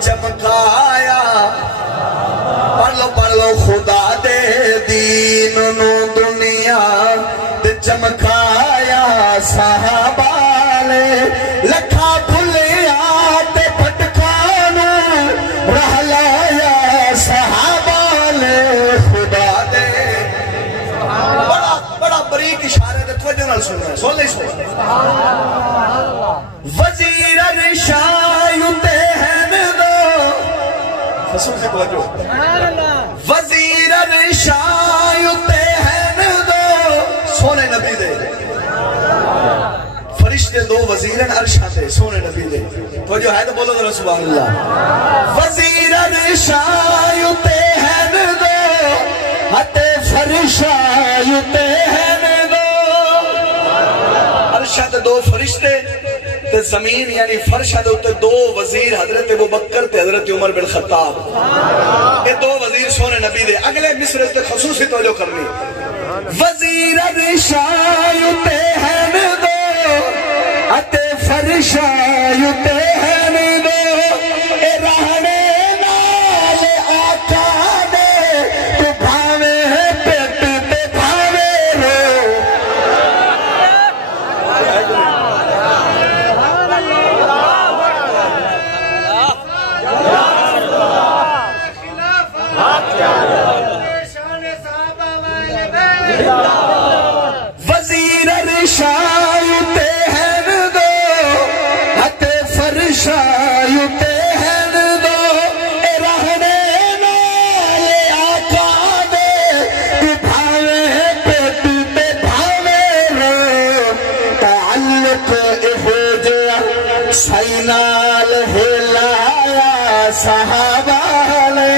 چمکایا پڑھ لو خدا دے دین نو دنیا تے چمکایا صحابہ نے لکھا بھلیا تے پٹکانو رہ لایا صحابہ نے خدا دے بڑا بریک اشارے دے توجہ نال سن رہے سن لے سن وزیر رشایتے ہیں دو خسو سے توجہ وزیر رشایتے ہیں دو سونے نبی دے فرشتے دو وزیرن عرشہ دے سونے نبی دے توجہ ہے تو بولو ذرا سبحان اللہ وزیر رشایتے ہیں دو ہتے فرشایتے ہیں دو عرشہ دے دو فرشتے تے زمین یعنی فرشہ دے ہوتے دو وزیر حضرت ابو بکر تے حضرت عمر بن خطاب یہ دو وزیر سونے نبی دے اگلے مصر تے خصوصی توجہ کرنی وزیر رشایتے ہیں دو اتے فرشایتے ہیں دو اے رہنے نال آقا دے تو بھاوے پیٹ تے بھاوے رو وزیر رشایتے ہیں دو ہتے فرشایتے ہیں دو اے رہنے نال آقا دے تو بھاوے پیٹ تے بھاوے رو تعلق اہو جیا سینال ہلایا صحابہ نے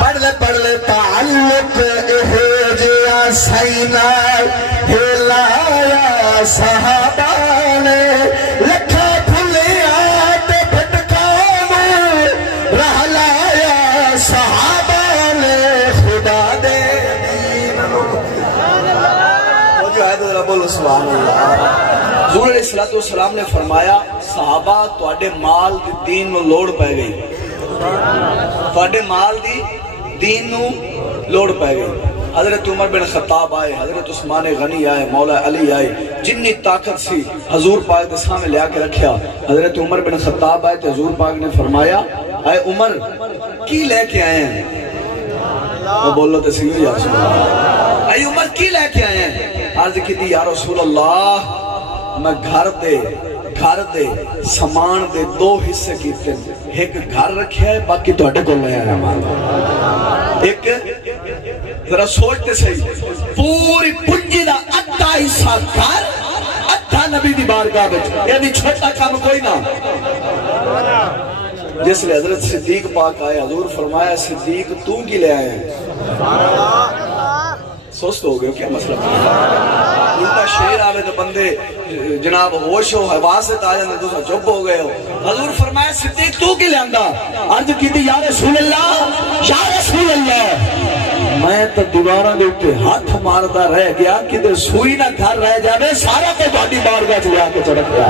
پڑھ لے تعلق اہو جیا سینال ہلایا صحابہ نے لکھا بھلیا تے پھٹکانو رہ لایا صحابہ نے خدا دے وہ جو ہے تو ذرا بولو سبحان اللہ حضور علیہ السلام نے فرمایا صحابہ تواڈے مال دی دین نو لوڑ پہ گئی تواڈے مال دی دین نو لوڑ پہ گئی حضرت عمر بن خطاب آئے حضرت عثمان غنی آئے مولا علی آئے جنی طاقت سی حضور پاک دے سامنے لیا کے رکھیا حضرت عمر بن خطاب آئے تو حضور پاک نے فرمایا اے عمر کی لے کے آئے ہیں وہ بولو تو سنگو یا رسول اللہ اے عمر کی لے کے آئے ہیں عرض کی دی یا رسول اللہ میں گھر دے سامان دے دو حصے کیتے ایک گھر رکھیا ہے باقی تو اٹھے کو لے آیا مالا ایک ذرا سوچتے صحیح پوری پنجی دا اٹھا حصہ گھر اٹھا نبی دی بارگاہ بچ یعنی چھوٹا کام کوئی نہ جس لئے حضرت صدیق پاک آئے حضور فرمایا صدیق تو کی لے آئے ہیں سوچ تو ہو گئے کیا مسئلہ الٹا شیر آوے تو بندے جناب ہوش ہو حواست آ جاندے تو چپ ہو گئے ہو حضور فرمایا صدیق تو کی لے آندہ عرض کی تھی یا رسول اللہ میں تو دیواراں دے اوپر ہاتھ ماردا رہ گیا کہ دے سوئی نہ گھر رہ جاوے سارا تو تہاڈی بارگاہ چ لیا کے چڑک گیا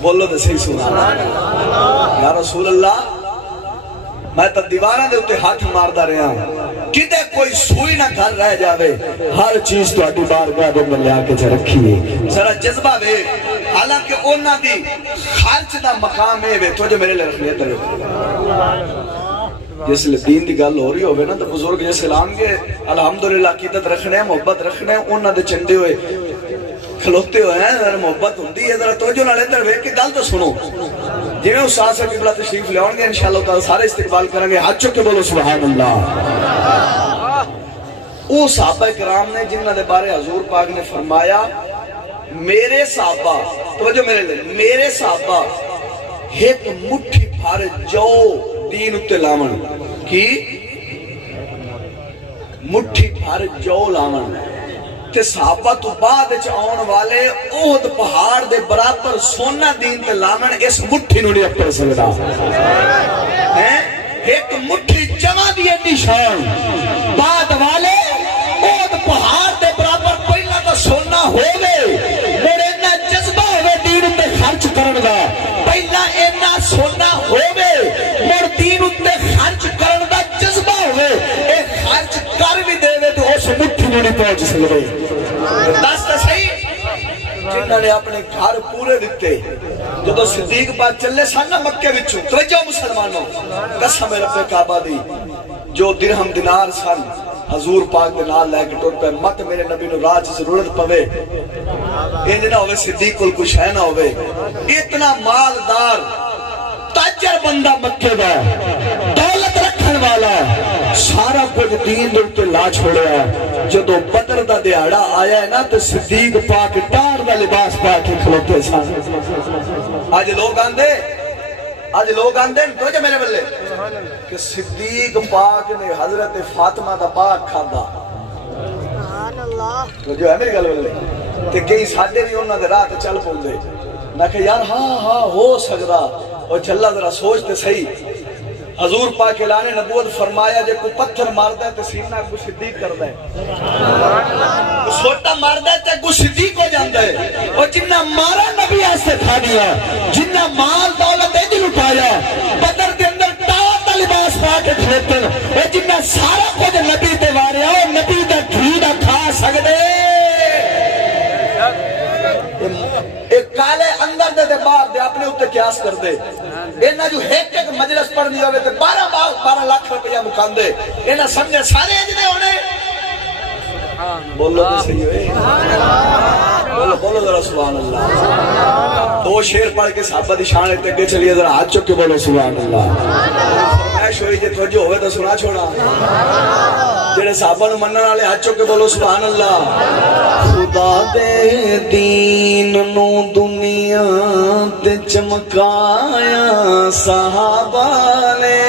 بولو تو صحیح سبحان اللہ یا رسول اللہ میں تو دیواراں دے اوپر ہاتھ ماردا رہا کدے کوئی سوئی نہ گھر رہ جاوے ہر چیز تہاڈی بارگاہ دے اندر لیا کے چ رکھی ہے ذرا جذبہ وے حالانکہ انہاں دی خرچ دا مقام ہے وے تو جو میرے لے رکھنی ہے جس لئے دین دی گل ہو رہی ہوئے نا تو بزرگ جیسے لان گے الحمدللہ عقیدت رکھنے ہیں محبت رکھنے ہیں انہاں دے چندے ہوئے کھلوتے ہوئے ہیں ذرا محبت ہوندی ہے ذرا توجہ نہ لیندر وے کہ گل تو سنو جی میں استاد صاحب قبلہ تشریف لے آؤں گے انشاءاللہ تعالی سارے استقبال کریں گے ہاتھ چکے بولو سبحان اللہ او صحابہ کرام نے جنہاں دے بارے حضور پاک نے فرمایا میرے صحابہ توجہ میرے صحابہ ایک مٹھی بھر جو دین اتے لاون کی مٹھی بھر جو لاون کہ صحابہ تو بعد آن والے احد پہاڑ دے برابر سونا دین تے لاون اس مٹھی نو نہیں اپر سکتا ایک مٹھی جمع دی نشان بعد والے احد پہاڑ دے برابر پہلا تو سونا ہوئے میرے نہ جذبہ ہوئے دین تے خرچ کرن دا پہلا کیوں نہیں پہنچ سکتے؟ دس تو صحیح جنہوں نے اپنے گھر پورے دیتے جدو صدیق پاک چلے سن نا مکے وچوں توجہ مسلمانوں قسم رب کعبہ دی جو درہم دینار سن حضور پاک دے نال لے کے ٹر پہ مت میرے نبی نو راج ضرورت پوے انج نہ ہوئے صدیق کول کچھ ہے نہ ہوئے اتنا مالدار تاجر بندہ مکے دا دولت رکھن والا سارا کچھ دین دے لا چھوڑیا جدو بدر دا دیہاڑا آیا ہے نا تو صدیق پاک ٹار دا لباس پاک کے کھلوتے سن آج لوگ آندے تو جو میرے بلے کہ صدیق پاک نے حضرت فاطمہ دا پاک کھاندہ تو جو ہے میری گل بلے کہ کئی ساڑھے بھی انہوں نے رات چل پہن دے میں کہ یار ہاں ہو سکتا اور چلا ذرا سوچتے صحیح حضور پاک اعلان نبوت فرمایا جے کو پتھر ماردا ہے تے سینہ کو صدیق کردا ہے کو سوٹا ماردا ہے تے کو صدیق ہو جاندا ہے اور جنہ مارا نبی واسطے کھا دیا جنہ مال دولت اے دل اٹھایا بدر دے اندر ٹاٹ دا لباس پا کے کھڑوتے اور جنہ سارا کچھ نبی تے واریا او نبی دا گھی دا کھا سکدے ایک کالے اندر دے باہر دے اپنے اوتے قیاس کر دے اینا جو ایک مجلس پڑھنی ہوئے تے 12 لاکھ روپیہ مکان دے اینا سمجھے سارے اجنے ہونے بولو تو صحیح ہوئے بولو ذرا سبحان اللہ دو شیر پڑھ کے صحابہ دی شان اتنے گے چلیے ذرا ہاتھ چک کے بولو سبحان اللہ فرمائش ہوئی جے توجہ ہوئے تو سنا چھوڑا جڑے صحابہ نو منن والے ہاتھ چک کے بولو سبحان اللہ خدا دے دین نو دنیا تے چمکایا صحابہ نے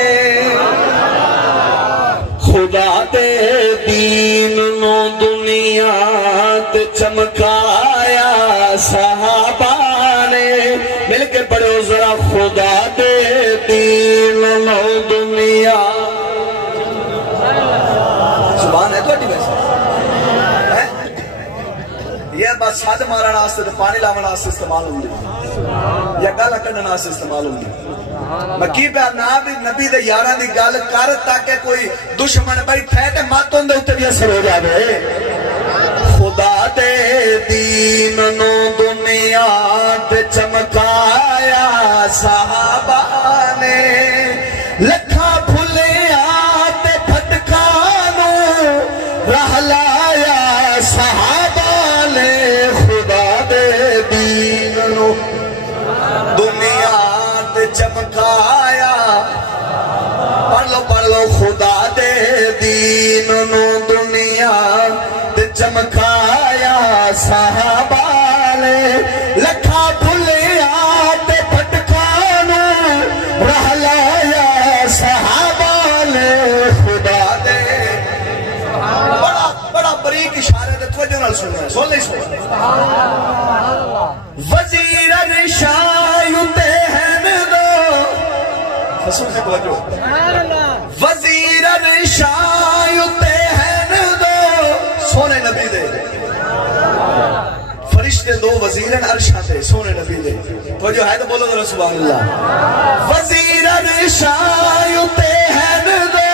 خدا دے دین نو دنیا تے چمکایا صحابہ نے مل کے پڑھو ذرا خدا دے دین نو دنیا زبان ہے تو اٹھی ویسے یہ بس ساتھ مارا ناستے تو پانی لاؤں ناستے استعمال ہوں گی یا گالا کرنا ناستے استعمال ہوں گی مکی پہ نبی دے یاران دی گال کر تاکہ کوئی دشمن بیٹھے تے ماتوں دے اتے بھی اثر ہو جاوے خدا دے دین نو دنیا تے چمکایا صحابہ نے لکھا بھولیا تے پھٹکانو رہ لایا صحابہ نے خدا دے دین نو دنیا تے چمکایا پڑھ لو خدا دے دین نو دنیا تے چمکایا صحابہ نے لکھا بھولیا تے پھٹکانو رہ لایا صحابہ نے خدا دے بڑا بریک اشارے دے توجہ نال سننا ہے سن لئی سن وزیر رشایتے ہیں دو حسن سے توجہ وزیر رشایتے ہیں دو سونے نبی دے فرشتے دو وزیرن عرشہ دے سونے نبی دے توجہ ہے تو بولو ذرا سبحان اللہ وزیر رشایتے ہیں دو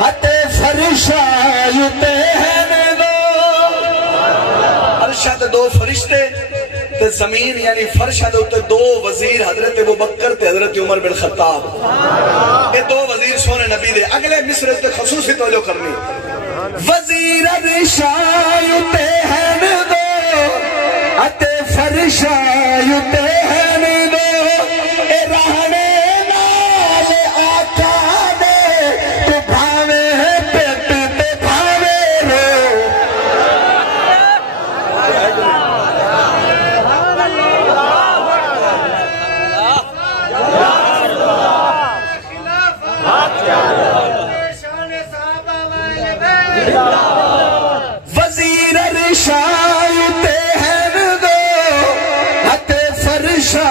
ہتے فرشایتے ہیں عرشہ دے دو فرشتے تے زمین یعنی فرشہ دے ہوتے دو وزیر حضرت ابوبکر تے حضرت عمر بن خطاب یہ دو وزیر سونے نبی دے اگلے مصر تے خصوصی توجہ کرنی وزیر رشایتے ہیں دو اتے فرشایتے ہیں دو اے رہنے نال آقا دے تو بھاوے پیٹ تے بھاوے رو وزیر رشایتے ہیں دو ہتے فرشایتے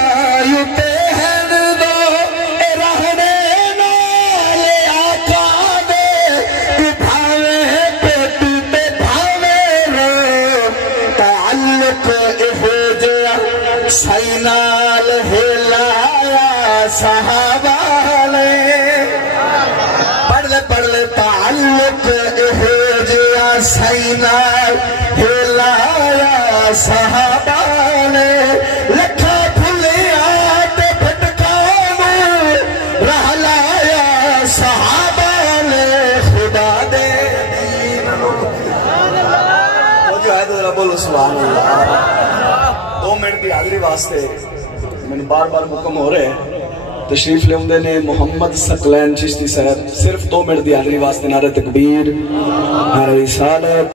سائنا ہلایا صحابہ نے لکھا بھلیا تے بھٹکاں راہ لایا صحابہ نے خدا دے دین وہ جو ہے تو ذرا بولو سبحان اللہ 2 منٹ کی حاضری واسطے میں بار بار حکم ہو رہے ہیں تشریف لے ہوندے نے محمد ثقلین چشتی صاحب صرف 2 منٹ کی حاضری واسطے نعرہ تکبیر نعرہ رسالت